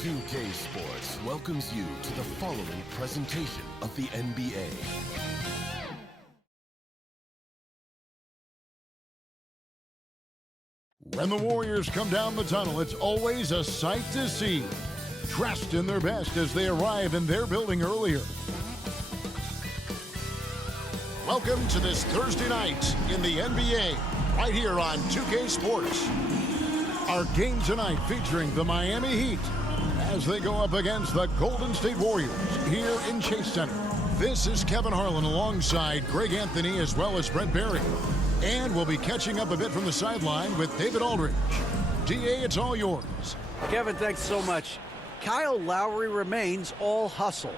2K Sports welcomes you to the following presentation of the NBA. When the Warriors come down the tunnel, it's always a sight to see. Dressed in their best as they arrive in their building earlier. Welcome to this Thursday night in the NBA, right here on 2K Sports. Our game tonight featuring the Miami Heat as they go up against the Golden State Warriors here in Chase Center. This is Kevin Harlan alongside Greg Anthony as well as Brent Barry. And we'll be catching up a bit from the sideline with David Aldridge. DA, it's all yours. Kevin, thanks so much. Kyle Lowry remains all hustle.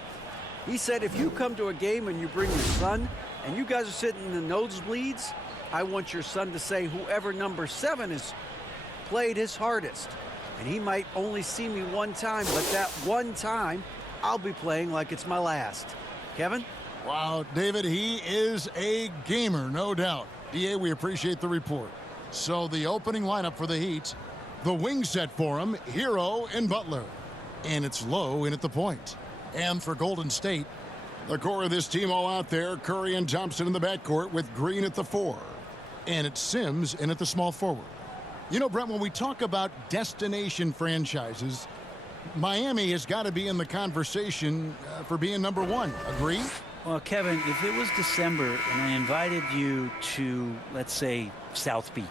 He said if you come to a game and you bring your son and you guys are sitting in the nosebleeds, I want your son to say whoever number 7 is played his hardest. And he might only see me one time, but that one time, I'll be playing like it's my last. Kevin? Wow, David, he is a gamer, no doubt. DA, we appreciate the report. So the opening lineup for the Heat, the wing set for him, Hero and Butler. And it's Low in at the point. And for Golden State, the core of this team all out there, Curry and Thompson in the backcourt with Green at the 4. And it's Sims in at the small forward. You know, Brent, when we talk about destination franchises, Miami has got to be in the conversation for being number 1. Agree? Well, Kevin, if it was December and I invited you to, let's say, South Beach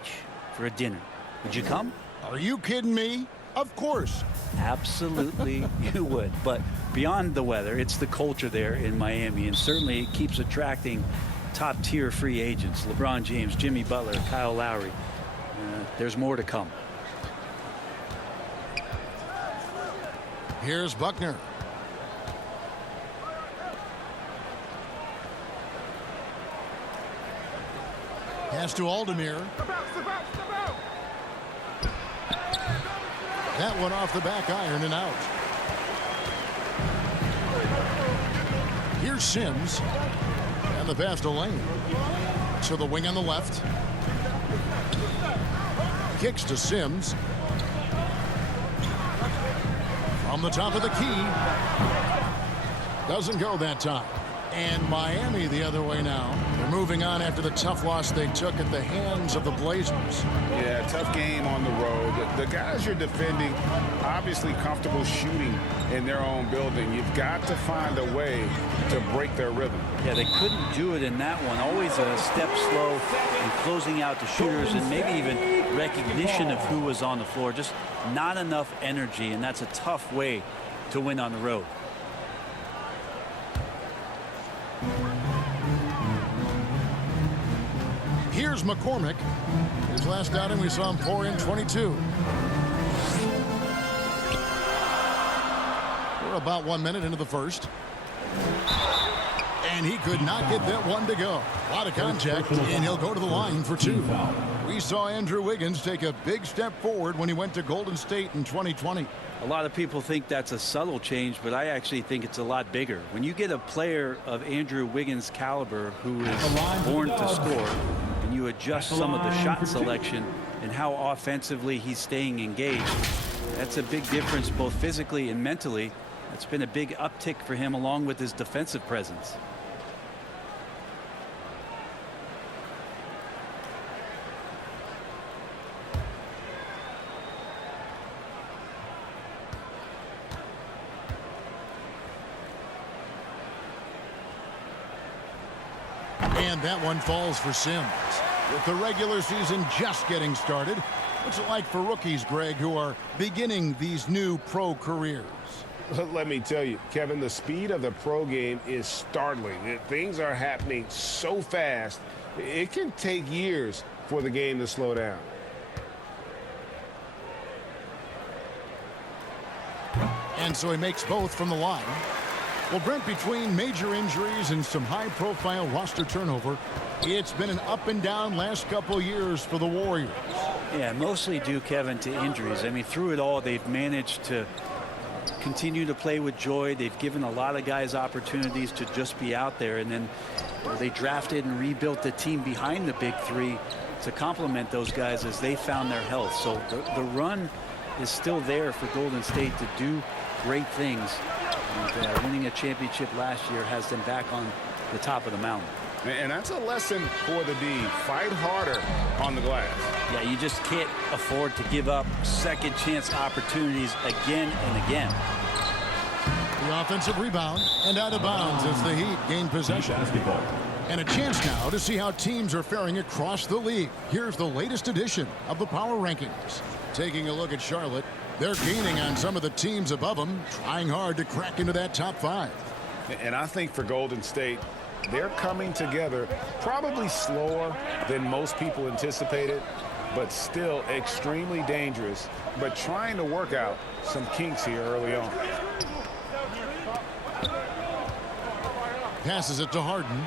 for a dinner, would you come? Are you kidding me? Of course. Absolutely, you would. But beyond the weather, it's the culture there in Miami, and certainly it keeps attracting top-tier free agents. LeBron James, Jimmy Butler, Kyle Lowry. There's more to come. Here's Buckner. Pass to Aldemir. That one off the back iron and out. Here's Sims. And the pass to Lane. To the wing on the left. Kicks to Sims. From the top of the key. Doesn't go that time. And Miami the other way now. They're moving on after the tough loss they took at the hands of the Blazers. Yeah, tough game on the road. The guys you're defending, obviously comfortable shooting in their own building. You've got to find a way to break their rhythm. Yeah, they couldn't do it in that one. Always a step slow and closing out the shooters and maybe even recognition of who was on the floor. Just not enough energy, and that's a tough way to win on the road. Here's McCormick. His last outing, we saw him pour in 22. We're about 1 minute into the first. And he could not get that one to go. A lot of contact, and he'll go to the line for 2. We saw Andrew Wiggins take a big step forward when he went to Golden State in 2020. A lot of people think that's a subtle change, but I actually think it's a lot bigger. When you get a player of Andrew Wiggins' caliber who is born to score, and you adjust some of the shot selection and how offensively he's staying engaged, that's a big difference both physically and mentally. It's been a big uptick for him along with his defensive presence. And that one falls for Sims. With the regular season just getting started, what's it like for rookies, Greg, who are beginning these new pro careers? Let me tell you, Kevin, the speed of the pro game is startling. Things are happening so fast, it can take years for the game to slow down. And so he makes both from the line. Well, Brent, between major injuries and some high-profile roster turnover, it's been an up-and-down last couple of years for the Warriors. Yeah, mostly due, Kevin, to injuries. I mean, through it all, they've managed to continue to play with joy. They've given a lot of guys opportunities to just be out there, and then they drafted and rebuilt the team behind the big 3 to complement those guys as they found their health. So the run is still there for Golden State to do great things. And winning a championship last year has them back on the top of the mountain. And that's a lesson for the D. Fight harder on the glass. Yeah, you just can't afford to give up second chance opportunities again and again. The offensive rebound and out of bounds as the Heat gain possession. And a chance now to see how teams are faring across the league. Here's the latest edition of the Power Rankings. Taking a look at Charlotte, they're gaining on some of the teams above them, trying hard to crack into that top 5. And I think for Golden State, they're coming together probably slower than most people anticipated, but still extremely dangerous, but trying to work out some kinks here early on. Passes it to Harden.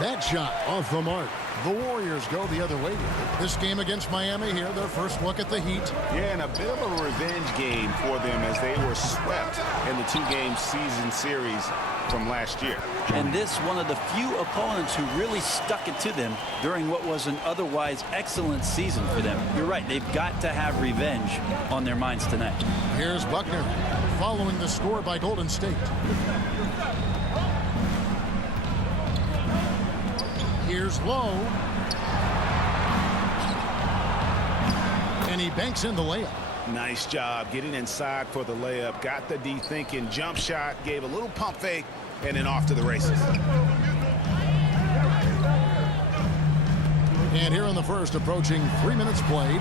That shot off the mark. The Warriors go the other way. This game against Miami here, their first look at the Heat. Yeah, and a bit of a revenge game for them as they were swept in the 2-game season series from last year. And this one of the few opponents who really stuck it to them during what was an otherwise excellent season for them. You're right, they've got to have revenge on their minds tonight. Here's Buckner following the score by Golden State. Here's Lowe. And he banks in the layup. Nice job getting inside for the layup. Got the D thinking, jump shot, gave a little pump fake, and then off to the races. And here in the first, approaching 3 minutes played.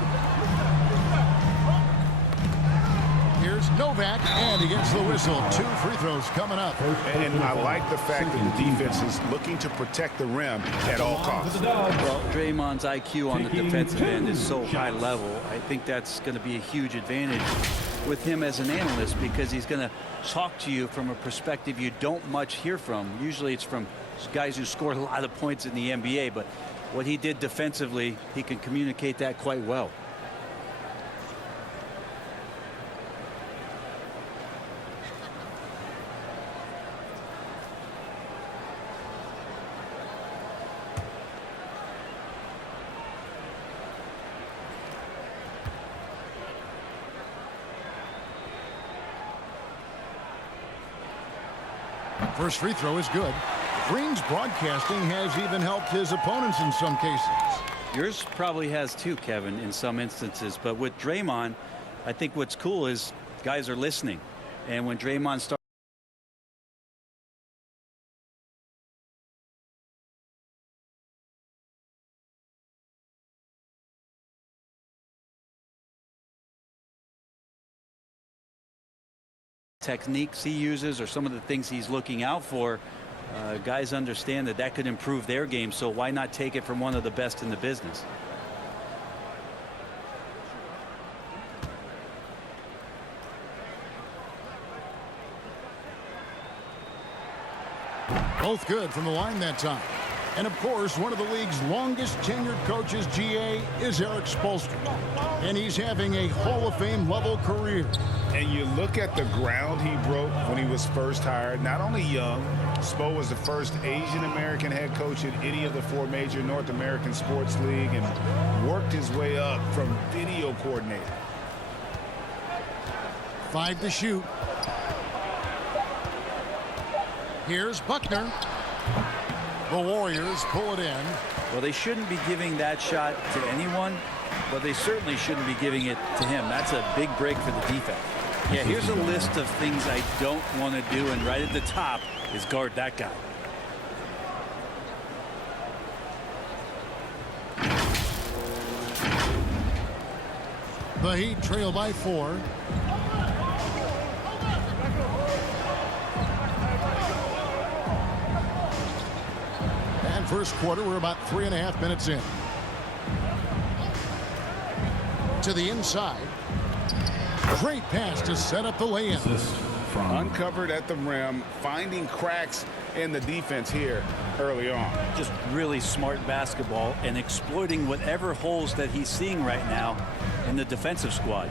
Here's Novak, and he gets the whistle. 2 free throws coming up. And I like the fact that the defense is looking to protect the rim at all costs. Well, Draymond's IQ on the defensive end is so high level. I think that's going to be a huge advantage with him as an analyst, because he's going to talk to you from a perspective you don't much hear from. Usually it's from guys who scored a lot of points in the NBA, but what he did defensively, he can communicate that quite well. First free throw is good. Green's broadcasting has even helped his opponents in some cases. Yours probably has too, Kevin, in some instances. But with Draymond, I think what's cool is guys are listening. And when Draymond starts techniques he uses or some of the things he's looking out for, guys understand that that could improve their game, so why not take it from one of the best in the business? Both good from the line that time. And of course, one of the league's longest tenured coaches, GA, is Eric Spoelstra. And he's having a Hall of Fame level career. And you look at the ground he broke when he was first hired. Not only young, Spo was the first Asian American head coach in any of the 4 major North American sports league, and worked his way up from video coordinator. 5 to shoot. Here's Buckner. The Warriors pull it in. Well, they shouldn't be giving that shot to anyone, but they certainly shouldn't be giving it to him. That's a big break for the defense. Yeah, here's a list of things I don't want to do, and right at the top is guard that guy. The Heat trail by 4. And first quarter, we're about 3.5 minutes in. To the inside. Great pass to set up the lay-in. Uncovered at the rim, finding cracks in the defense here early on. Just really smart basketball and exploiting whatever holes that he's seeing right now in the defensive squad.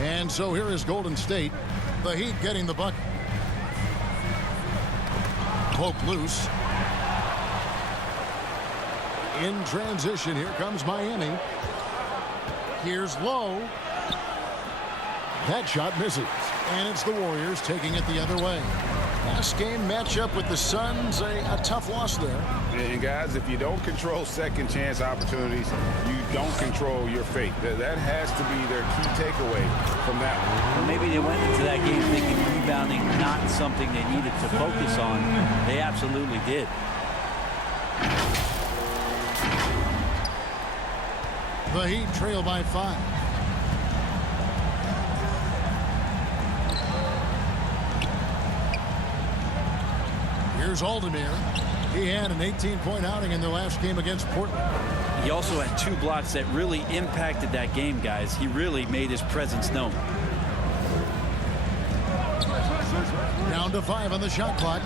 And so here is Golden State. The Heat getting the bucket. Poke loose. In transition, here comes Miami. Here's Lowe. That shot misses. And it's the Warriors taking it the other way. Last game matchup with the Suns, a tough loss there. And guys, if you don't control second chance opportunities, you don't control your fate. That has to be their key takeaway from that one. Well, maybe they went into that game thinking rebounding not something they needed to focus on. They absolutely did. The Heat trail by 5. Here's Aldemir. He had an 18-point outing in their last game against Portland. He also had 2 blocks that really impacted that game, guys. He really made his presence known. Down to 5 on the shot clock.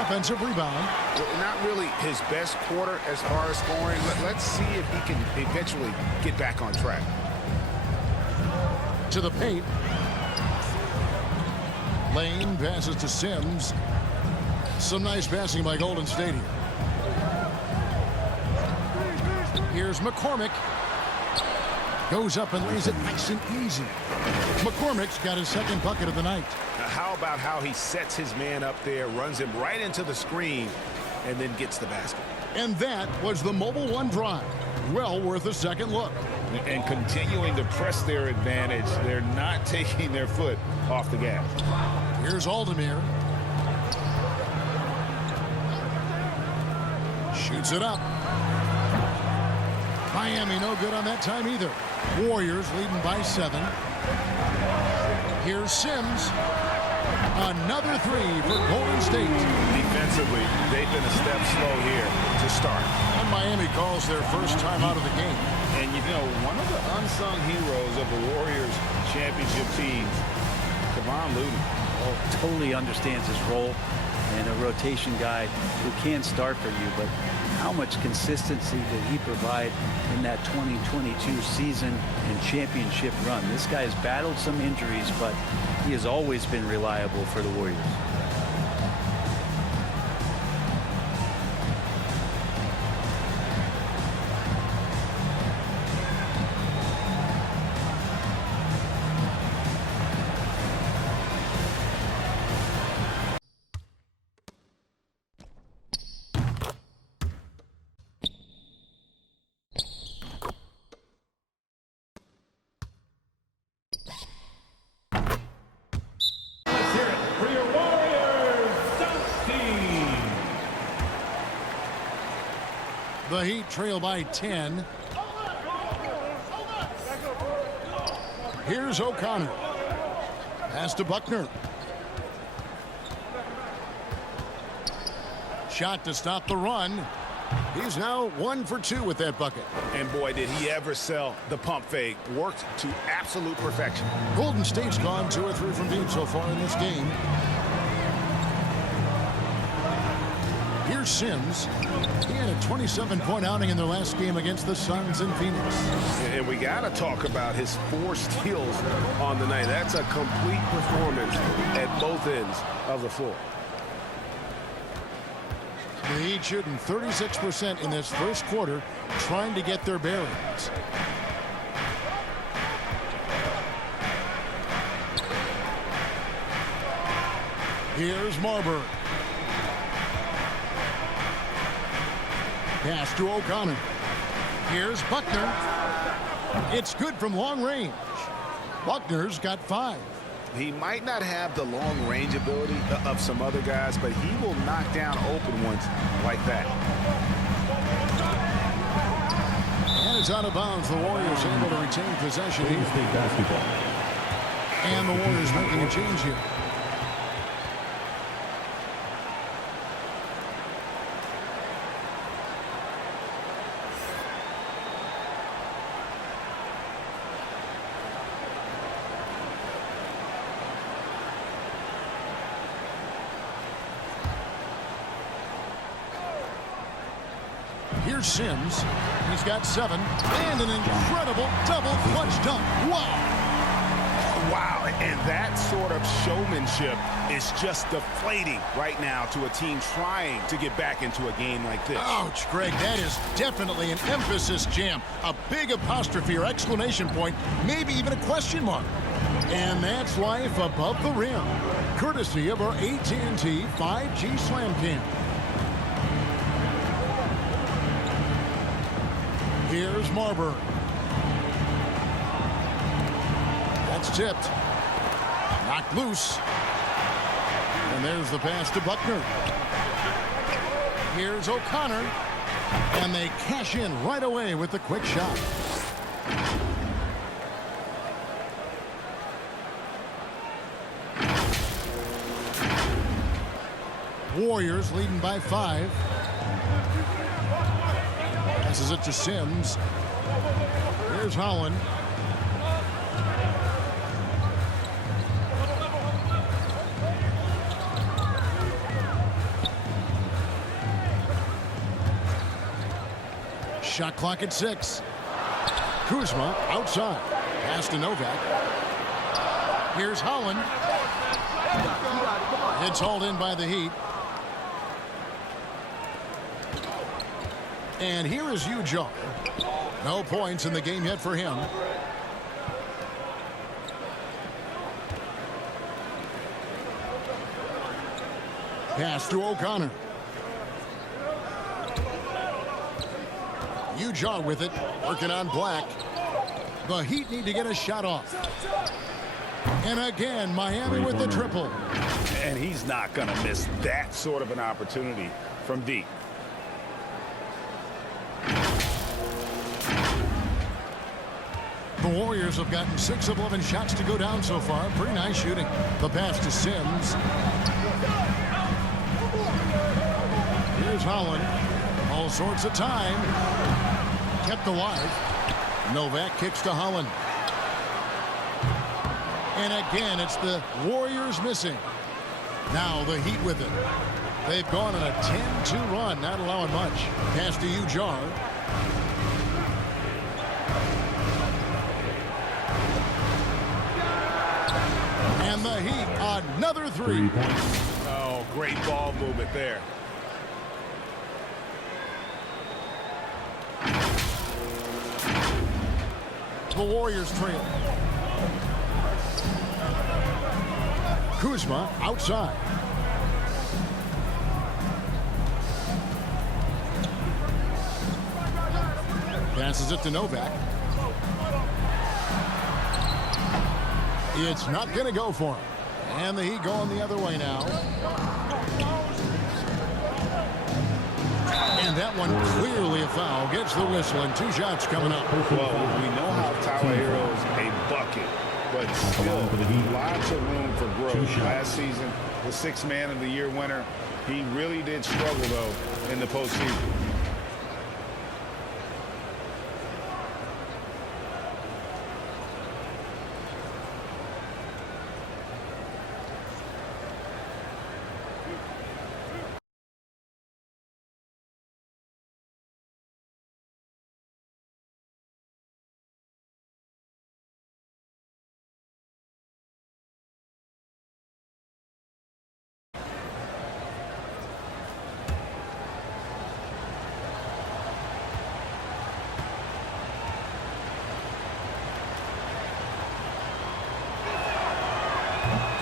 Offensive rebound. Not really his best quarter as far as scoring. Let's see if he can eventually get back on track. To the paint. Lane passes to Sims. Some nice passing by Golden State here. Here's McCormick. Goes up and lays it nice and easy. McCormick's got his second bucket of the night. Now, how about how he sets his man up there, runs him right into the screen, and then gets the basket. And that was the Mobile One drive. Well worth a second look. And continuing to press their advantage, they're not taking their foot off the gas. Here's Aldemir. Shoots it up. Miami no good on that time either. Warriors leading by 7. Here's Sims. Another 3 for Golden State. Defensively, they've been a step slow here to start. And Miami calls their first time out of the game. And you know, one of the unsung heroes of the Warriors championship teams, Kevon Looney. Oh, totally understands his role, and a rotation guy who can start for you, but how much consistency did he provide in that 2022 season and championship run? This guy has battled some injuries, but he has always been reliable for the Warriors. The Heat trail by 10. Here's O'Connor. Pass to Buckner. Shot to stop the run. He's now 1 for 2 with that bucket. And boy, did he ever sell the pump fake. Worked to absolute perfection. Golden State's gone 2 or 3 from deep so far in this game. Here's Sims. He had a 27-point outing in their last game against the Suns in Phoenix. And we got to talk about his 4 steals on the night. That's a complete performance at both ends of the floor. The Heat shooting 36% in this first quarter, trying to get their bearings. Here's Marbury. Pass to O'Connor. Here's Buckner. It's good from long range. Buckner's got 5. He might not have the long range ability of some other guys, but he will knock down open ones like that. And it's out of bounds. The Warriors able to retain possession here. And the Warriors making a change here. Here's Sims. He's got 7. And an incredible double clutch dunk. Wow. Wow, and that sort of showmanship is just deflating right now to a team trying to get back into a game like this. Ouch, Greg, that is definitely an emphasis jam. A big apostrophe or exclamation point, maybe even a question mark. And that's life above the rim, courtesy of our AT&T 5G Slam Cam. Here's Marbury. That's tipped. Knocked loose. And there's the pass to Buckner. Here's O'Connor. And they cash in right away with the quick shot. Warriors leading by 5. Passes it to Sims. Here's Holland. Shot clock at 6. Kuzma outside. Pass to Novak. Here's Holland. It's hauled in by the Heat. And here is Ujah. No points in the game yet for him. Pass to O'Connor. Ujah with it, working on Black. The Heat need to get a shot off. And again, Miami with the triple. And he's not going to miss that sort of an opportunity from deep. The Warriors have gotten 6 of 11 shots to go down so far. Pretty nice shooting. The pass to Sims. Here's Holland. All sorts of time. Kept alive. Novak kicks to Holland. And again, it's the Warriors missing. Now the Heat with it. They've gone on a 10-2 run, not allowing much. Pass to Ujah. And the Heat, another 3. Oh, great ball movement there. The Warriors trail. Kuzma outside. Passes it to Novak. It's not going to go for him. And the Heat going the other way now. And that one clearly a foul. Gets the whistle and 2 shots coming up. Well, we know how Tyler Hero's a bucket, but still lots of room for growth. Last season, the 6th Man of the Year winner, he really did struggle, though, in the postseason.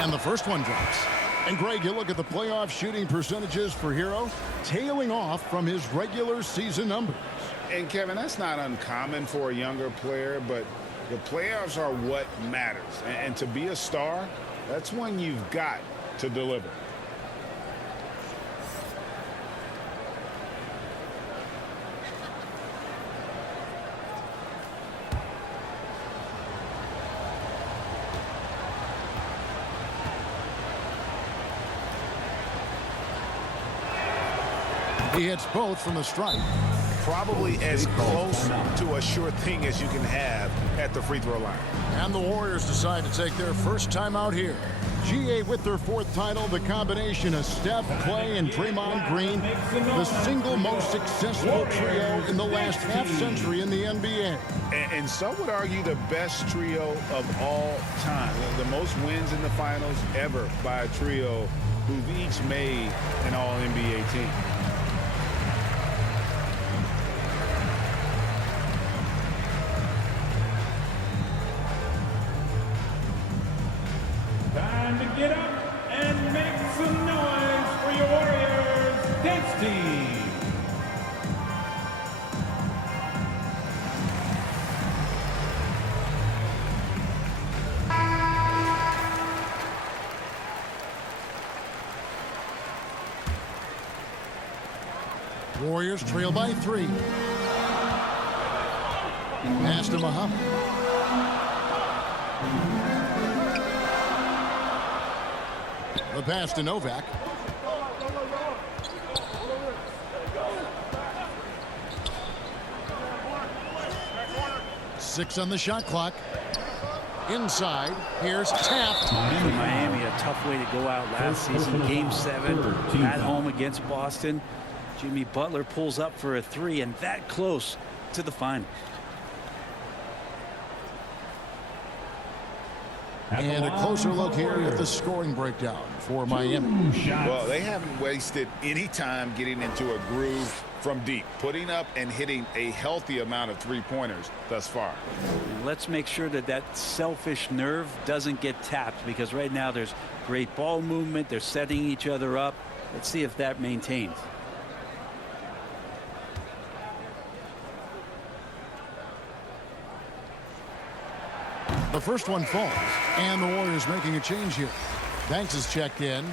And the first one drops. And Greg, you look at the playoff shooting percentages for Hero, tailing off from his regular season numbers. And Kevin, that's not uncommon for a younger player, but the playoffs are what matters. And to be a star, that's when you've got to deliver. He hits both from the stripe. Probably as close to a sure thing as you can have at the free throw line. And the Warriors decide to take their first time out here. GA with their 4th title, the combination of Steph, Clay, and Draymond Green, the single most successful trio in the last half-century in the NBA. And some would argue the best trio of all time. The most wins in the finals ever by a trio who've each made an All-NBA team. Time to get up and make some noise for your Warriors dance team. Warriors trail by 3. Pass to Muhammad. The pass to Novak. Six on the shot clock. Inside. Here's tapped. For Miami, a tough way to go out last season. Game 7 at home against Boston. Jimmy Butler pulls up for a 3 and that close to the final. And a closer look here at the scoring breakdown for Miami. Well, they haven't wasted any time getting into a groove from deep, putting up and hitting a healthy amount of three-pointers thus far. And let's make sure that that selfish nerve doesn't get tapped, because right now there's great ball movement. They're setting each other up. Let's see if that maintains. The first one falls, and the Warriors making a change here. Banks is checked in.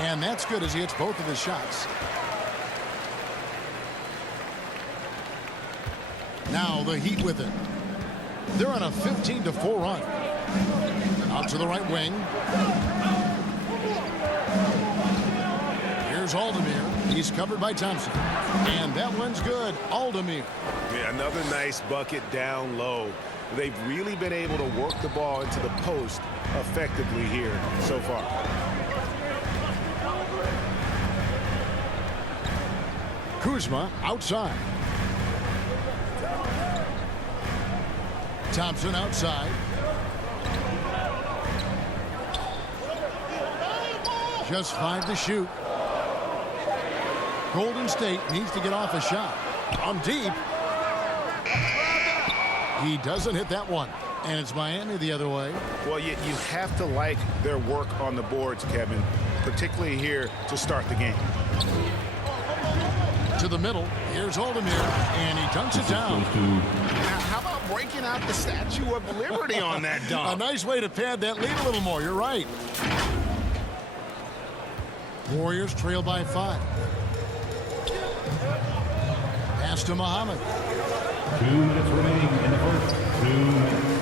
And that's good as he hits both of his shots. Now the Heat with it. They're on a 15-4 run. Out to the right wing. Here's Aldemir. He's covered by Thompson. And that one's good. Aldemir. Yeah, another nice bucket down low. They've really been able to work the ball into the post effectively here so far. Kuzma outside. Thompson outside. Just 5 to shoot. Golden State needs to get off a shot. From deep. He doesn't hit that one. And it's Miami the other way. Well, you have to like their work on the boards, Kevin, particularly here to start the game. To the middle. Here's Aldemir. And he dunks it down. Now, how about breaking out the Statue of Liberty on that A dunk? nice way to pad that lead a little more. You're right. Warriors trail by 5. Pass to Muhammad. 2 minutes remaining in the first. 2 minutes.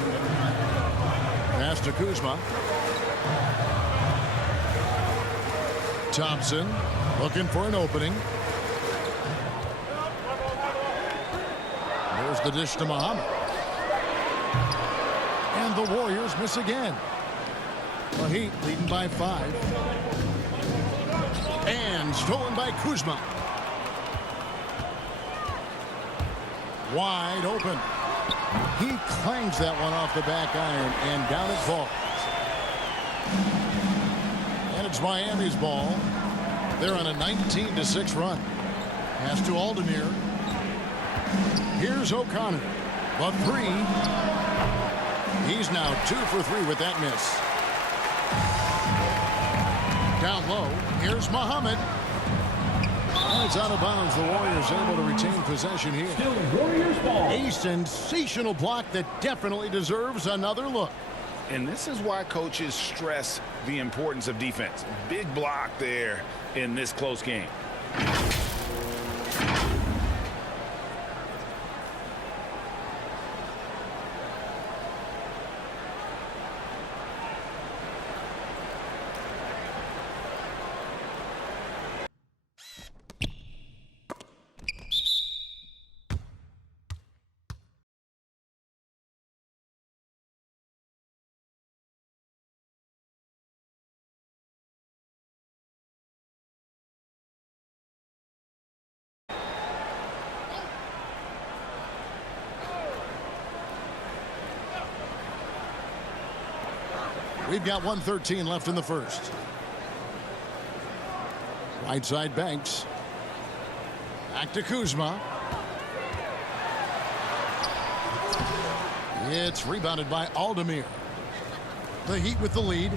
Pass to Kuzma. Thompson looking for an opening. There's the dish to Muhammad. And the Warriors miss again. The Heat leading by 5. And stolen by Kuzma. Wide open. He clangs that one off the back iron, and down it falls. And it's Miami's ball. They're on a 19-6 run. Pass to Aldemir. Here's O'Connor. The 3. He's now 2 for 3 with that miss. Down low. Here's Muhammad. And it's out of bounds. The Warriors able to retain possession here. Still Warriors ball. A sensational block that definitely deserves another look. And this is why coaches stress the importance of defense. Big block there in this close game. We've got 1:13 left in the first. Right side Banks. Back to Kuzma. It's rebounded by Aldemir. The Heat with the lead.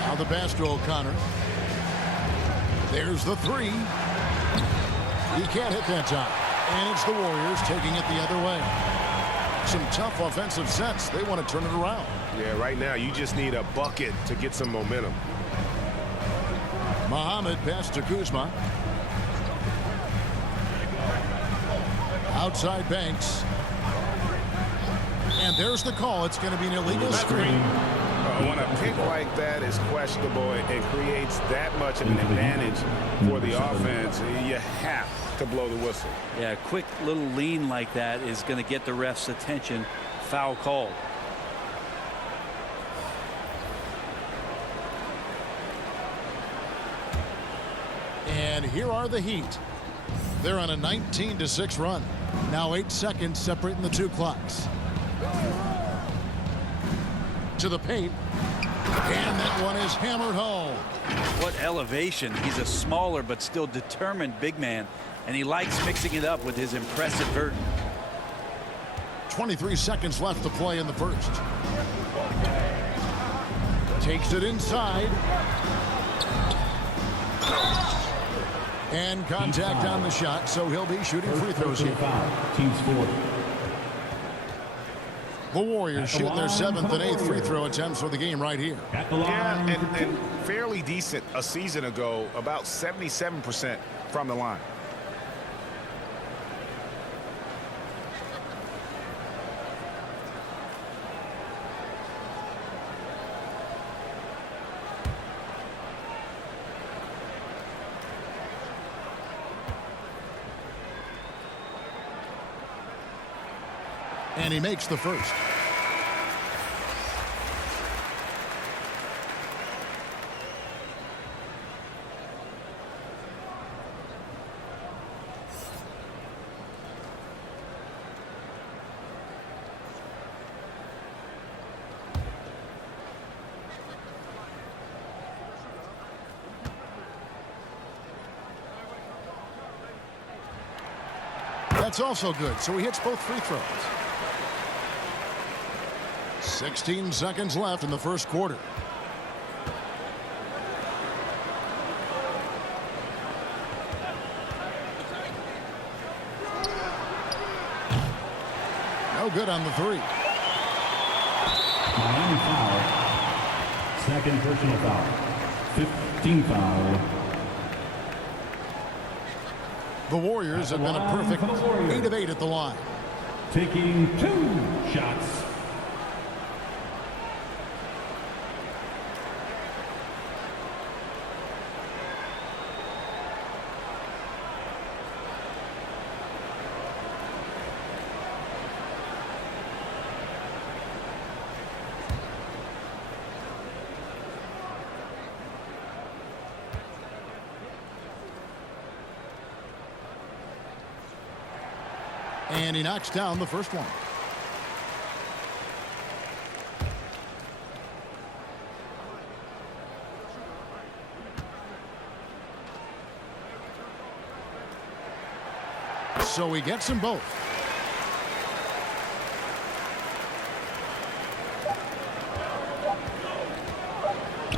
Now the pass to O'Connor. There's the three. He can't hit that time. And it's the Warriors taking it the other way. Some tough offensive sets. They want to turn it around. Yeah, right now you just need a bucket to get some momentum. Muhammad pass to Kuzma. Outside Banks. And there's the call. It's going to be an illegal screen. When a pick like that is questionable, it creates that much of an advantage for the offense. You have to blow the whistle. Yeah, a quick little lean like that is going to get the ref's attention. Foul called. And here are the Heat. They're on a 19-6 run. Now 8 seconds separating the two clocks. To the paint. And that one is hammered home. What elevation. He's a smaller but still determined big man, and he likes mixing it up with his impressive vert. 23 seconds left to play in the first. Takes it inside. And contact on the shot, so he'll be shooting free throws here. Team scored. The Warriors shoot their 7th and 8th free throw attempts for the game right here. At the line. Yeah, and fairly decent a season ago, about 77% from the line. And he makes the first. That's also good, so he hits both free throws. 16 seconds left in the first quarter. No good on the three. Miami foul. Second personal foul. 15 foul. The Warriors have been a perfect 8 of 8 at the line. Taking 2 shots. And he knocks down the first one. So he gets them both.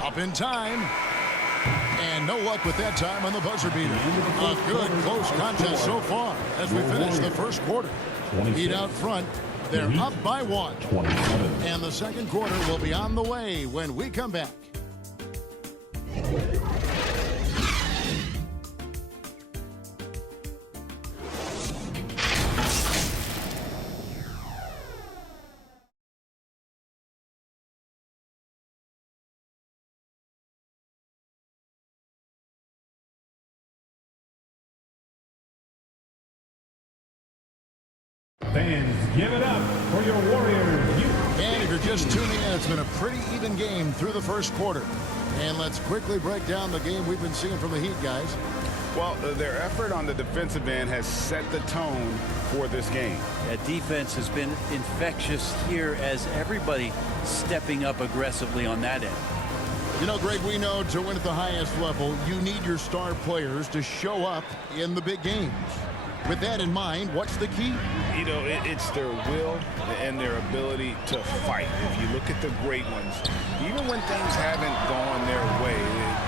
Up in time. And no luck with that time on the buzzer beater. A good close contest so far as we finish the first quarter. Heat out front. They're up by 1. And the second quarter will be on the way when we come back. Fans, give it up for your Warriors. And if you're just tuning in, it's been a pretty even game through the first quarter. And let's quickly break down the game we've been seeing from the Heat, guys. Well, their effort on the defensive end has set the tone for this game. That defense has been infectious here as everybody stepping up aggressively on that end. You know, Greg, we know to win at the highest level, you need your star players to show up in the big games. With that in mind, what's the key? You know, it's their will and their ability to fight. If you look at the great ones, even when things haven't gone their way,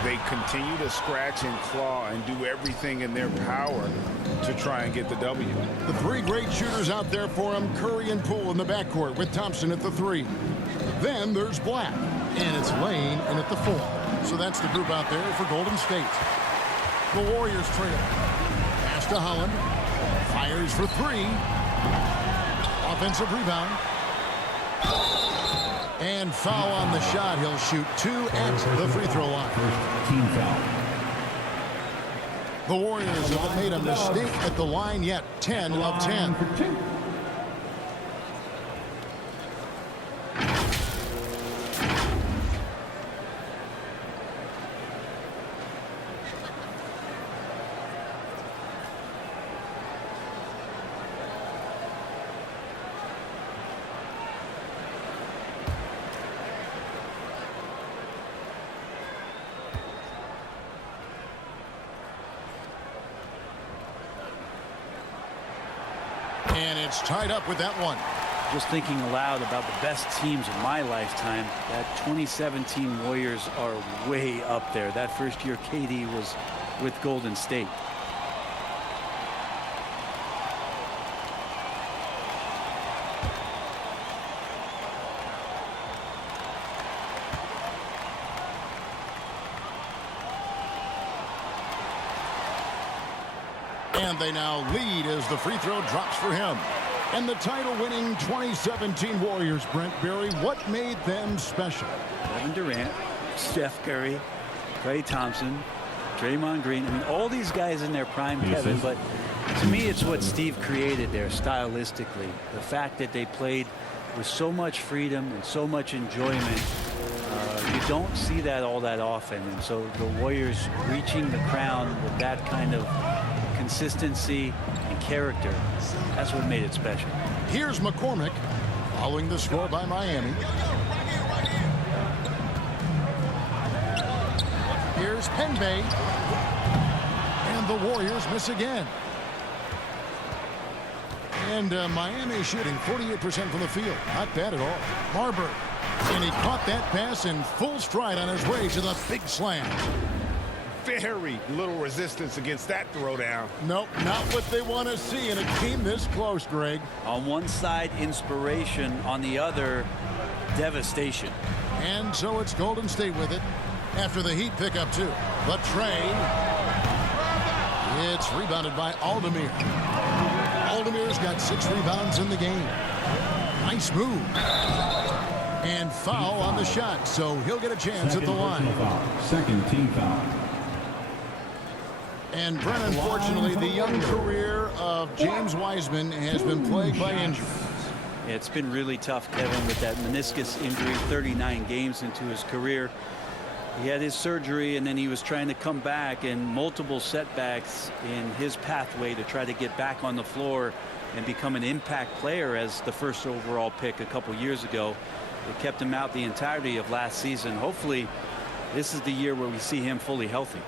they continue to scratch and claw and do everything in their power to try and get the W. The three great shooters out there for him, Curry and Poole in the backcourt with Thompson at the 3. Then there's Black, and it's Lane in at the 4. So that's the group out there for Golden State. The Warriors trail. Pass to Holland. Fires for 3. Offensive rebound. And foul on the shot. He'll shoot 2 at the free throw line. Team foul. The Warriors haven't made a mistake at the line yet. 10 of 10. And it's tied up with that one. Just thinking aloud about the best teams of my lifetime, that 2017 Warriors are way up there. That first year KD was with Golden State. And they now lead as the free throw drops for him. And the title-winning 2017 Warriors, Brent Barry, what made them special? Kevin Durant, Steph Curry, Klay Thompson, Draymond Green. I mean, all these guys in their prime, Kevin, but to me, it's what Steve created there stylistically. The fact that they played with so much freedom and so much enjoyment. You don't see that all that often. And so the Warriors reaching the crown with that kind of consistency and character, that's what made it special. Here's McCormick following the score by Miami. Here's Penbay. And the Warriors miss again. And Miami shooting 48% from the field. Not bad at all. Marbury. And he caught that pass in full stride on his way to the big slam. Very little resistance against that throwdown. Nope, not what they want to see in a game this close, Greg. On one side, inspiration. On the other, devastation. And so it's Golden State with it after the Heat pick up 2. But Trey, it's rebounded by Aldemir. Aldemir's got 6 rebounds in the game. Nice move. And foul on the shot, so he'll get a chance at the line. Second team foul. And Brent, unfortunately, the young career of James Wiseman has been plagued by injuries. Yeah, it's been really tough, Kevin, with that meniscus injury, 39 games into his career. He had his surgery, and then he was trying to come back, and multiple setbacks in his pathway to try to get back on the floor and become an impact player as the first overall pick a couple years ago. It kept him out the entirety of last season. Hopefully, this is the year where we see him fully healthy.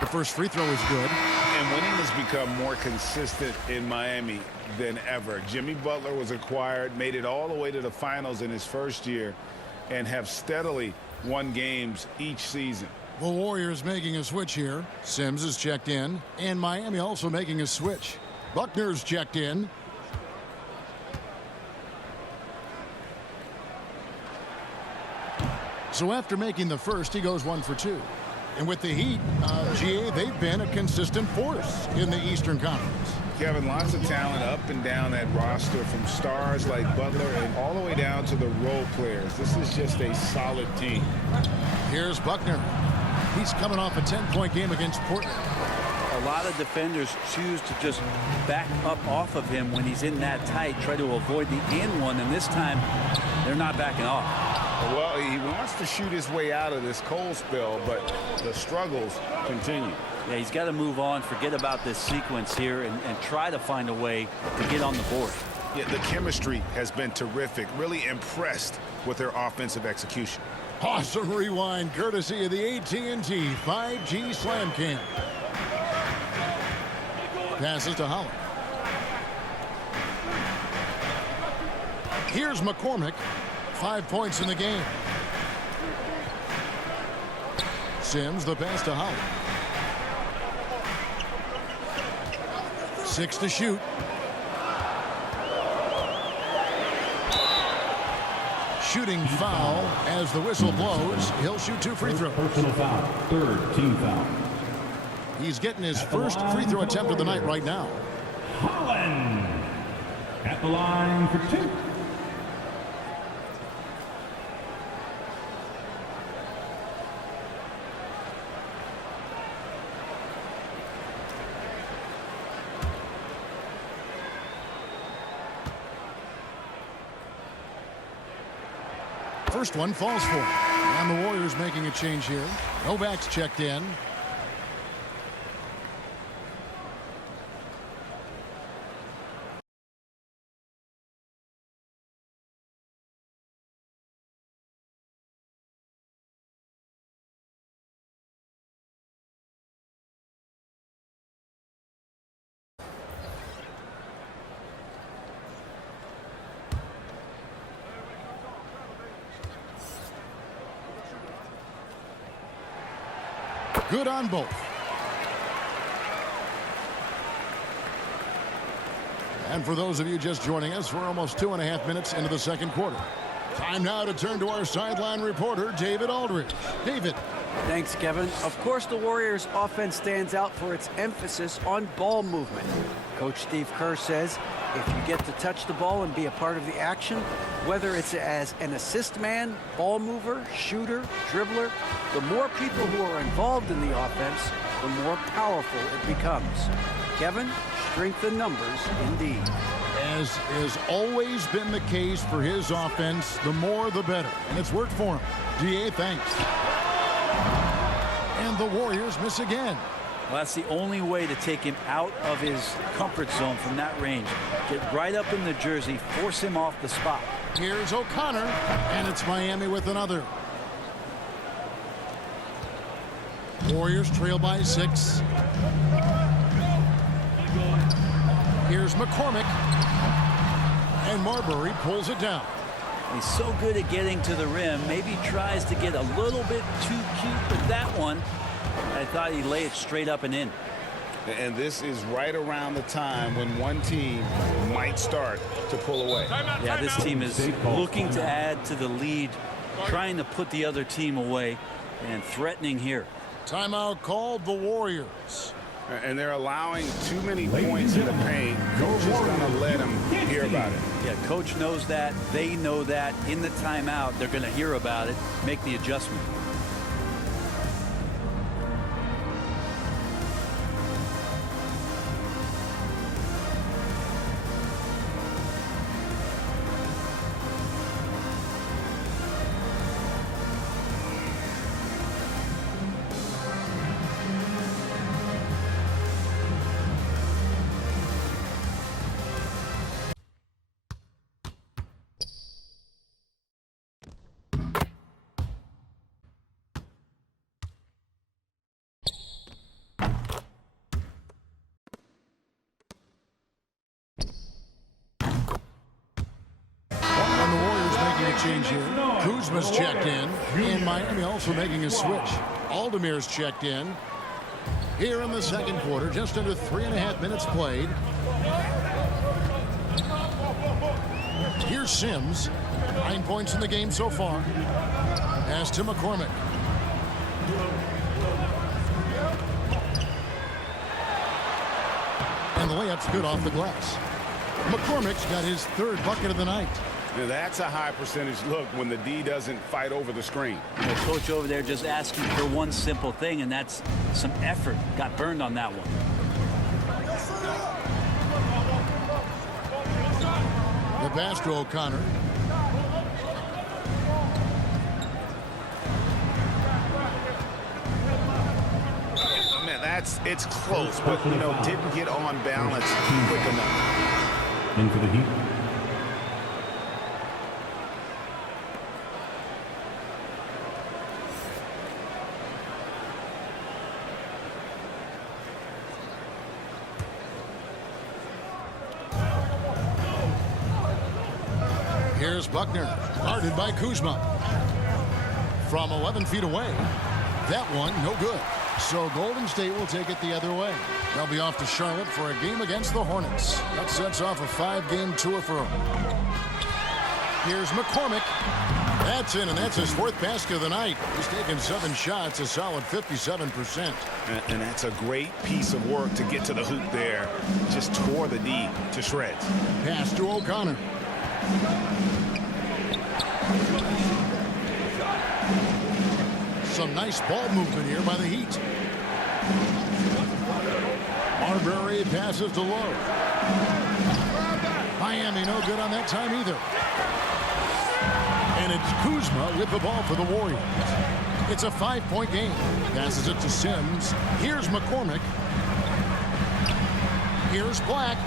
The first free throw is good. And winning has become more consistent in Miami than ever. Jimmy Butler was acquired, made it all the way to the finals in his first year, and have steadily won games each season. The Warriors making a switch here. Sims is checked in, and Miami also making a switch. Buckner's checked in. So after making the first, he goes 1 for 2. And with the Heat, GA, they've been a consistent force in the Eastern Conference. Kevin, lots of talent up and down that roster, from stars like Butler and all the way down to the role players. This is just a solid team. Here's Buckner. He's coming off a 10-point game against Portland. A lot of defenders choose to just back up off of him when he's in that tight, try to avoid the and one, and this time they're not backing off. Well, he wants to shoot his way out of this cold spell, but the struggles continue. Yeah, he's got to move on, forget about this sequence here, and try to find a way to get on the board. Yeah, the chemistry has been terrific. Really impressed with their offensive execution. Awesome rewind courtesy of the AT&T 5G Slam Cam. Passes to Holland. Here's McCormick. 5 points in the game. Sims the pass to Holland. 6 to shoot. Shooting foul as the whistle blows. He'll shoot 2 free throws. Personal foul. Third team foul. He's getting his first free throw attempt of the night right now. Holland at the line for 2. First one falls for him. And the Warriors making a change here. Novak's checked in. Good on both. And for those of you just joining us, we're almost 2.5 minutes into the second quarter. Time now to turn to our sideline reporter, David Aldridge. David. Thanks, Kevin. Of course, the Warriors' offense stands out for its emphasis on ball movement. Coach Steve Kerr says if you get to touch the ball and be a part of the action, whether it's as an assist man, ball mover, shooter, dribbler, the more people who are involved in the offense, the more powerful it becomes. Kevin, strength in numbers indeed. As has always been the case for his offense, the more the better. And it's worked for him. DA, thanks. And the Warriors miss again. Well, that's the only way to take him out of his comfort zone from that range. Get right up in the jersey, force him off the spot. Here's O'Connor, and it's Miami with another. Warriors trail by 6. Here's McCormick. And Marbury pulls it down. He's so good at getting to the rim. Maybe tries to get a little bit too cute with that one. I thought he'd lay it straight up and in. And this is right around the time when one team might start to pull away. Yeah, this team is looking to add to the lead, trying to put the other team away, and threatening here. Timeout called the Warriors. And they're allowing too many points in the paint. Coach is going to let them hear about it. Yeah, coach knows that. They know that. In the timeout, they're going to hear about it, make the adjustment. Change here. Kuzma's checked in, and Miami also making a switch. Aldemir's checked in. Here in the second quarter, just under 3.5 minutes played. Here's Sims. 9 points in the game so far. Pass to McCormick. And the layup's good off the glass. McCormick's got his 3rd bucket of the night. Now that's a high percentage look when the D doesn't fight over the screen. The coach over there just asking for one simple thing, and that's some effort. Got burned on that one. pass to O'Connor. It's close, but, didn't get on balance quick enough. In for the Heat. Here's Buckner, guarded by Kuzma. From 11 feet away, that one no good. So Golden State will take it the other way. They'll be off to Charlotte for a game against the Hornets. That sets off a 5-game tour for them. Here's McCormick. That's in, and that's his 4th basket of the night. He's taken 7 shots, a solid 57%. And that's a great piece of work to get to the hoop there. Just tore the D to shreds. Pass to O'Connor. Some nice ball movement here by the Heat. Marbury passes to Lowe. Miami no good on that time either. And it's Kuzma with the ball for the Warriors. It's a 5-point game. Passes it to Sims. Here's McCormick. Here's Black.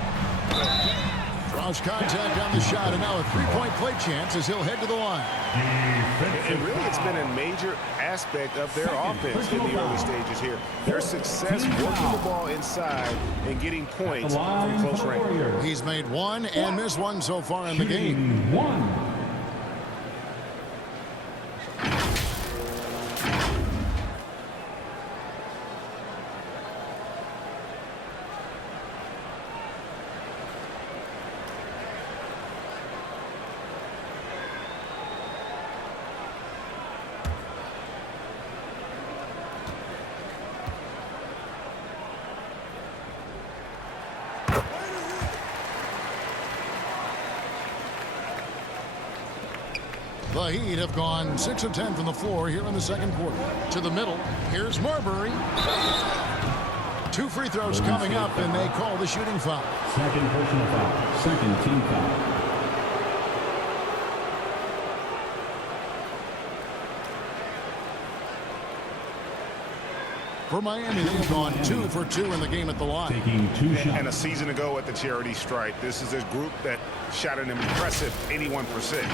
Draws contact on the shot, and now a 3-point play chance as he'll head to the line. And really, it's been a major aspect of their offense in the early stages here. Their success working the ball inside and getting points from close range. He's made 1 and missed 1 so far in the game. 1. The Heat have gone 6 of 10 from the floor here in the second quarter. To the middle, here's Marbury. 2 free throws coming up, and they call the shooting foul. Second personal foul. Second team foul. For Miami, they've gone 2 for 2 in the game at the line. Taking 2 shots. And a season ago at the charity stripe, this is a group that shot an impressive 81%.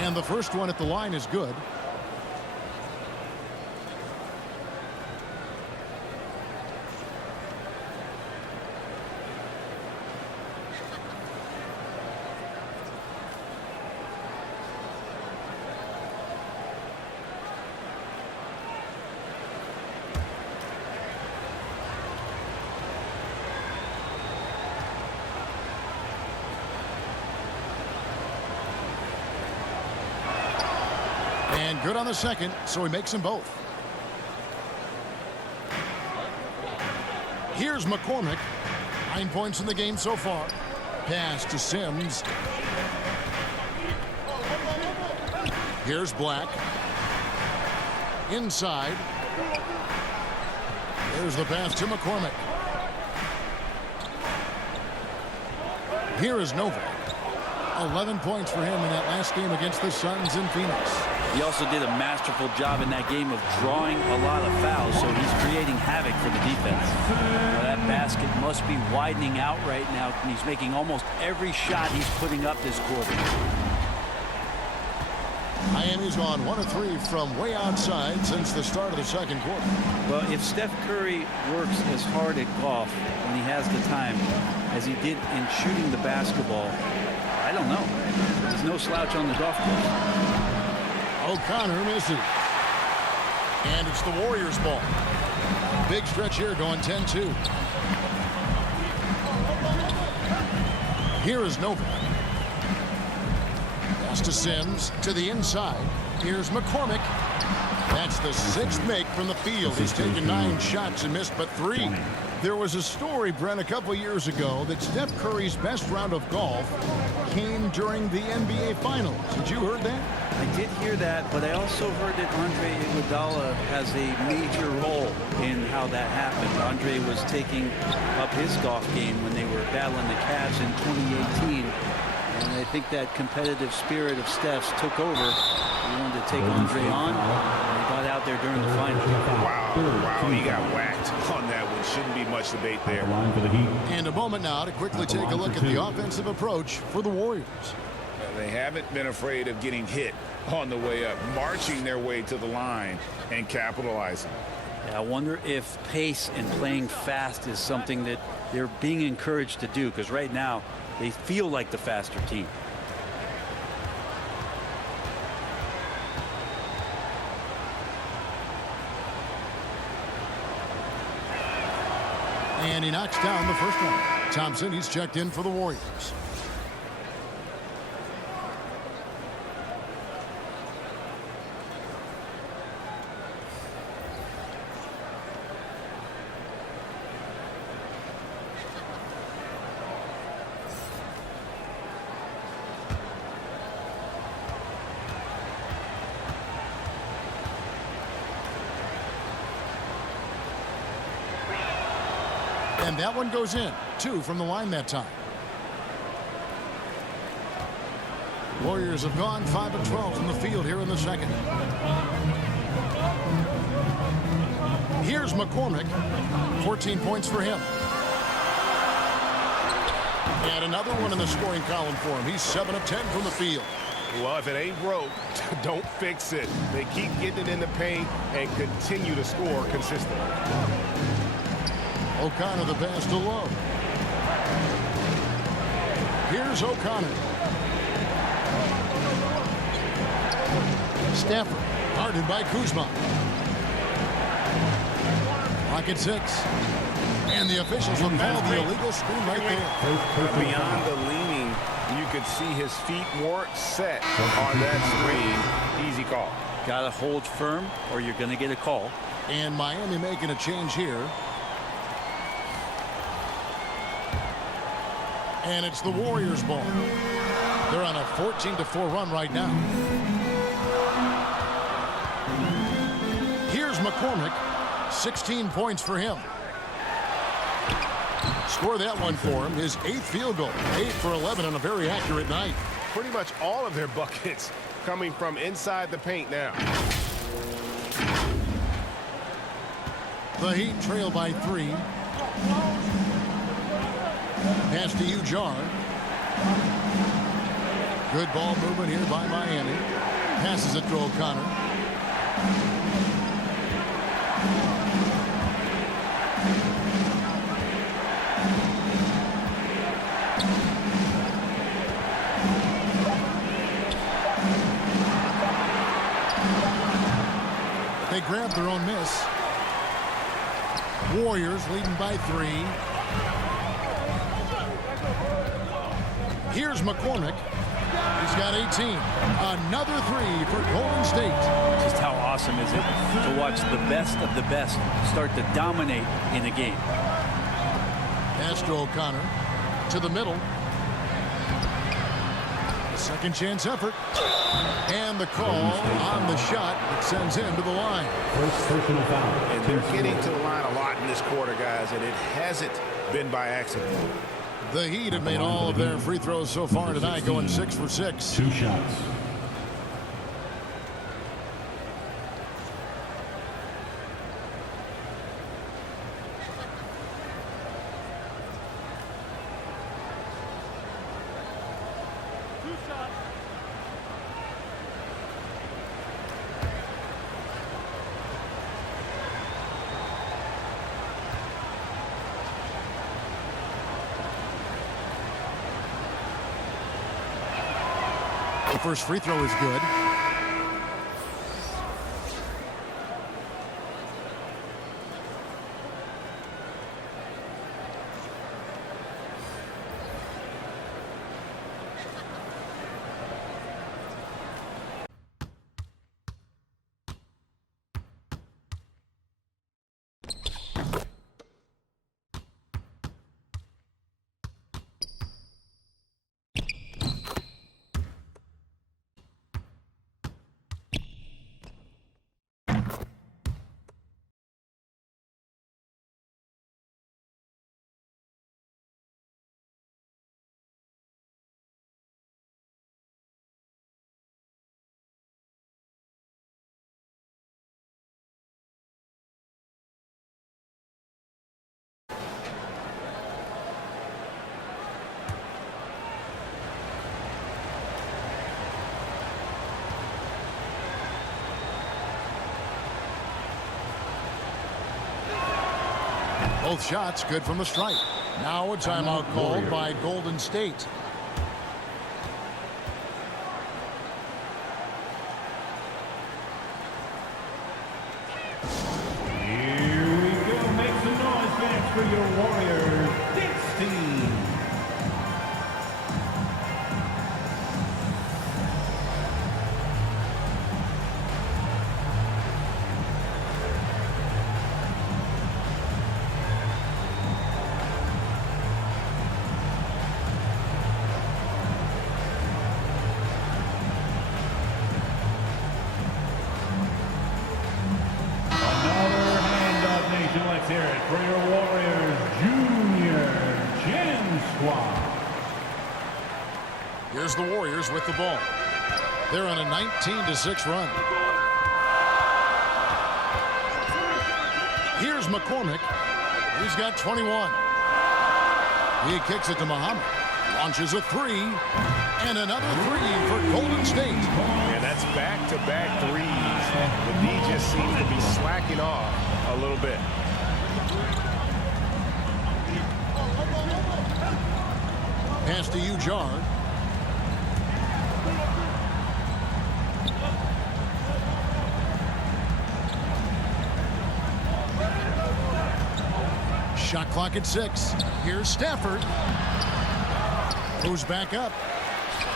And the first one at the line is good. And good on the second, so he makes them both. Here's McCormick. 9 points in the game so far. Pass to Sims. Here's Black. Inside. There's the pass to McCormick. Here is Novak. 11 points for him in that last game against the Suns in Phoenix. He also did a masterful job in that game of drawing a lot of fouls, so he's creating havoc for the defense. That basket must be widening out right now, and he's making almost every shot he's putting up this quarter. Miami's gone 1 of 3 from way outside since the start of the second quarter. Well, if Steph Curry works as hard at golf when he has the time as he did in shooting the basketball, I don't know. There's no slouch on the golf course. O'Connor misses. And it's the Warriors' ball. Big stretch here going 10-2. Here is Novak. Pass to Sims to the inside. Here's McCormick. That's the 6th make from the field. He's taken 9 shots and missed but 3. There was a story, Brent, a couple years ago that Steph Curry's best round of golf came during the NBA Finals. Did you heard that? I did hear that, but I also heard that Andre Iguodala has a major role in how that happened. Andre was taking up his golf game when they were battling the Cavs in 2018. And I think that competitive spirit of Steph's took over. He wanted to take Andre on, and he got out there during the finals. Wow, he got whacked on that one. Shouldn't be much debate there. And a moment now to quickly take a look at the offensive approach for the Warriors. They haven't been afraid of getting hit on the way up, marching their way to the line and capitalizing. Yeah, I wonder if pace and playing fast is something that they're being encouraged to do, because right now they feel like the faster team. And he knocks down the first one. Thompson, he's checked in for the Warriors. And that one goes in. 2 from the line that time. Warriors have gone 5 of 12 from the field here in the second. Here's McCormick. 14 points for him. And another one in the scoring column for him. He's 7 of 10 from the field. Well, if it ain't broke, don't fix it. They keep getting it in the paint and continue to score consistently. O'Connor the pass to Lowe. Here's O'Connor. Stafford guarded by Kuzma. Clock at 6. And the officials will call the illegal screen right there. Beyond the leaning, you could see his feet weren't set on that screen. Easy call. Got to hold firm or you're going to get a call. And Miami making a change here. And it's the Warriors' ball. They're on a 14-4 run right now. Here's McCormick. 16 points for him. Score that one for him. His 8th field goal. 8 for 11 on a very accurate night. Pretty much all of their buckets coming from inside the paint now. The Heat trail by 3. Pass to Ujar. Good ball movement here by Miami. Passes it to O'Connor. They grab their own miss. Warriors leading by 3. Here's McCormick. He's got 18. Another 3 for Golden State. Just how awesome is it to watch the best of the best start to dominate in a game. Pass to O'Connor. To the middle. A second chance effort. And the call on the shot that sends him to the line. First personal foul. And they're getting to the line a lot in this quarter, guys, and it hasn't been by accident. The Heat have made all of their free throws so far tonight, going 6 for 6. 2 shots. The first free throw is good. Both shots good from the stripe. Now a timeout called by Golden State. Here we go. Make some noise, fans, for your Warriors dance team. Another handoff, nation. Let's hear it for your Warriors Junior Gen Squad. Here's the Warriors with the ball. They're on a 19-6 run. Here's McCormick. He's got 21. He kicks it to Muhammad. Launches a three. And another three for Golden State. And that's back-to-back threes. The D just seems to be slacking off a little bit. Pass to Ujard. Shot clock at 6. Here's Stafford. Who's back up.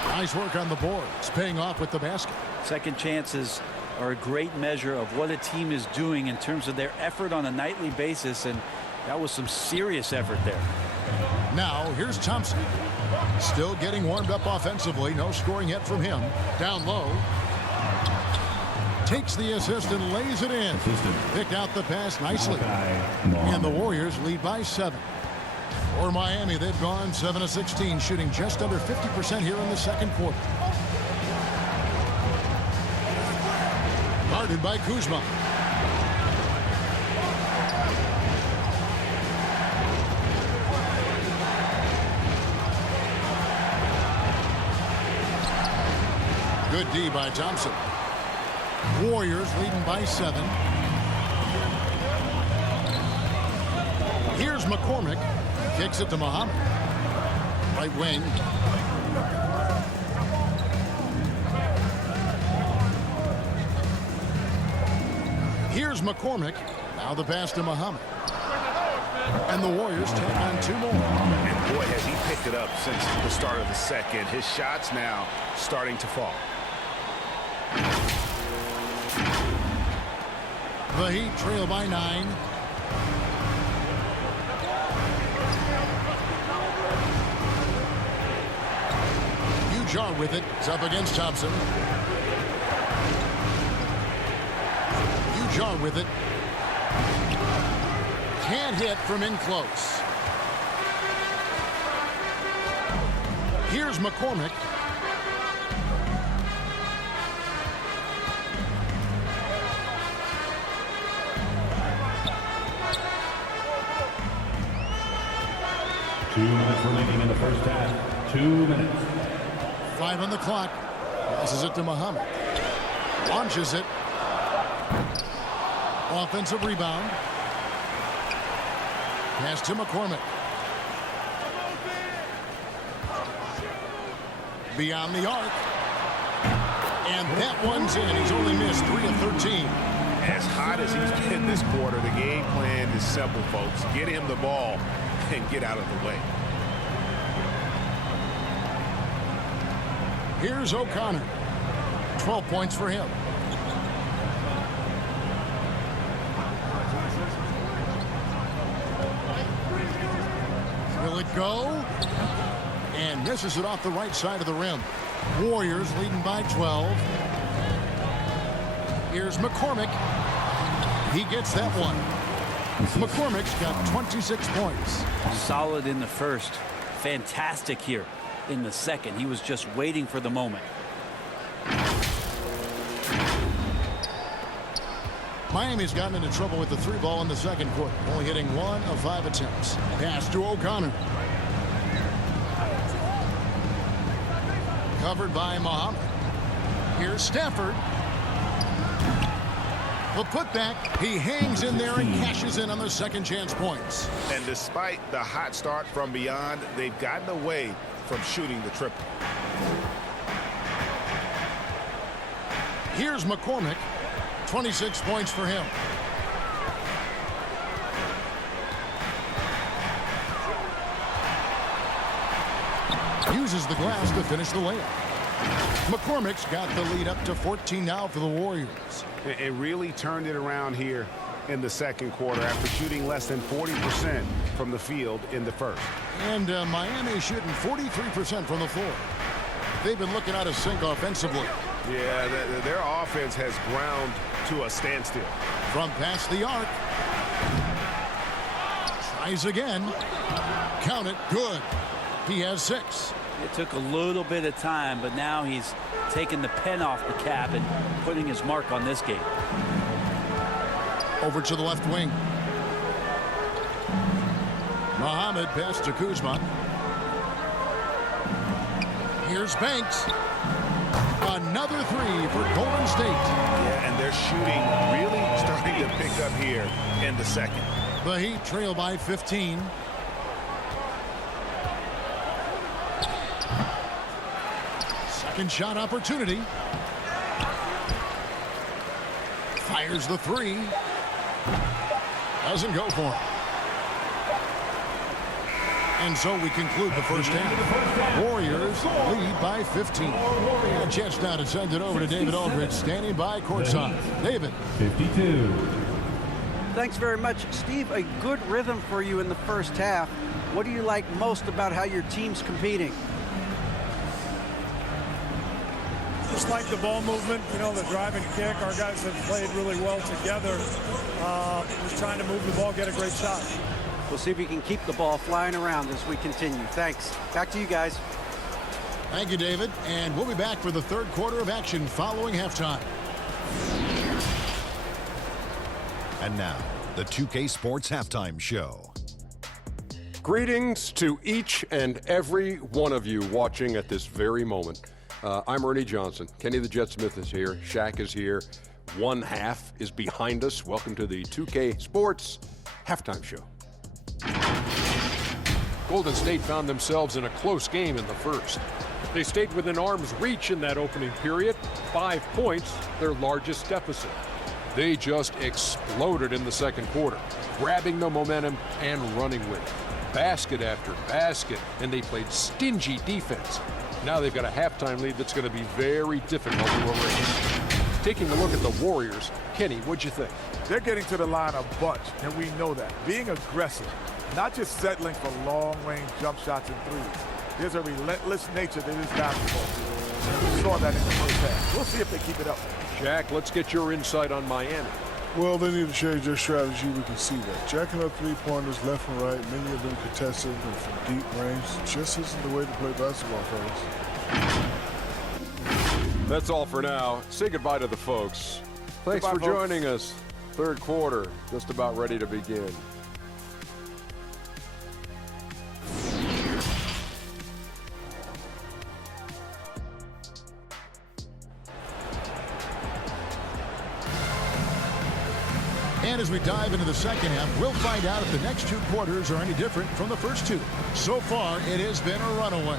Nice work on the board. It's paying off with the basket. Second chances are a great measure of what a team is doing in terms of their effort on a nightly basis, and that was some serious effort there. Now, here's Thompson. Still getting warmed up offensively. No scoring yet from him. Down low. Takes the assist and lays it in. Picked out the pass nicely. And the Warriors lead by 7. For Miami, they've gone 7 of 16, shooting just under 50% here in the second quarter. Guarded by Kuzma. Good D by Thompson. Warriors leading by 7. Here's McCormick. Kicks it to Muhammad. Right wing. Here's McCormick. Now the pass to Muhammad. And the Warriors take on 2 more. And boy, has he picked it up since the start of the second. His shots now starting to fall. The Heat trail by 9. Jar with it. It's up against Thompson. Ujard with it. Can't hit from in close. Here's McCormick. Two minutes remaining in the first half. 2 minutes. 5 on the clock. Passes it to Muhammad. Launches it. Offensive rebound. Pass to McCormick. Beyond the arc. And that one's in. He's only missed 3 of 13. As hot as he's been this quarter, the game plan is simple, folks. Get him the ball and get out of the way. Here's O'Connor. 12 points for him. Will it go? And misses it off the right side of the rim. Warriors leading by 12. Here's McCormick. He gets that one. McCormick's got 26 points. Solid in the first. Fantastic here in the second. He was just waiting for the moment. Miami's gotten into trouble with the 3 ball in the second quarter, only hitting 1 of 5 attempts. Pass to O'Connor. Covered by Muhammad. Here's Stafford. The putback, he hangs in there and cashes in on the second chance points. And despite the hot start from beyond, they've gotten away from shooting the triple. Here's McCormick. 26 points for him. Uses the glass to finish the layup. McCormick's got the lead up to 14 now for the Warriors. It really turned it around here in the second quarter after shooting less than 40% from the field in the first. And Miami shooting 43% from the floor. They've been looking out of sync offensively. Yeah, their offense has ground to a standstill. From past the arc. Tries again. Count it. Good. He has 6. It took a little bit of time, but now he's taking the pen off the cap and putting his mark on this game. Over to the left wing. Muhammad pass to Kuzma. Here's Banks. Another 3 for Golden State. Yeah, and their shooting really starting to pick up here in the second. The Heat trail by 15. Second shot opportunity. Fires the 3. Doesn't go for it. And so we conclude the first half. Warriors lead by 15. A chance now to send it over to David Aldridge, standing by courtside. David. 52. Thanks very much, Steve. A good rhythm for you in the first half. What do you like most about how your team's competing? Just like the ball movement, you know, the drive and kick. Our guys have played really well together. Just trying to move the ball, get a great shot. We'll see if we can keep the ball flying around as we continue. Thanks. Back to you guys. Thank you, David. And we'll be back for the third quarter of action following halftime. And now, the 2K Sports Halftime Show. Greetings to each and every one of you watching at this very moment. I'm Ernie Johnson. Kenny the Jet Smith is here. Shaq is here. One half is behind us. Welcome to the 2K Sports Halftime Show. Golden State found themselves in a close game in the first. They stayed within arm's reach in that opening period. 5 points, their largest deficit. They just exploded in the second quarter, grabbing the momentum and running with it. Basket after basket, and they played stingy defense. Now they've got a halftime lead that's going to be very difficult to erase. Taking a look at the Warriors, Kenny, what'd you think? They're getting to the line a bunch, and we know that. Being aggressive, not just settling for long-range jump shots and threes. There's a relentless nature to this basketball. We saw that in the first half. We'll see if they keep it up. Jack, let's get your insight on Miami. Well, they need to change their strategy. We can see that. Jacking up three-pointers left and right, many of them contested and from deep range. Just isn't the way to play basketball, fellas. That's all for now. Say goodbye to the folks. Thanks for joining us. Third quarter, just about ready to begin. And as we dive into the second half, we'll find out if the next 2 quarters are any different from the first 2. So far, it has been a runaway.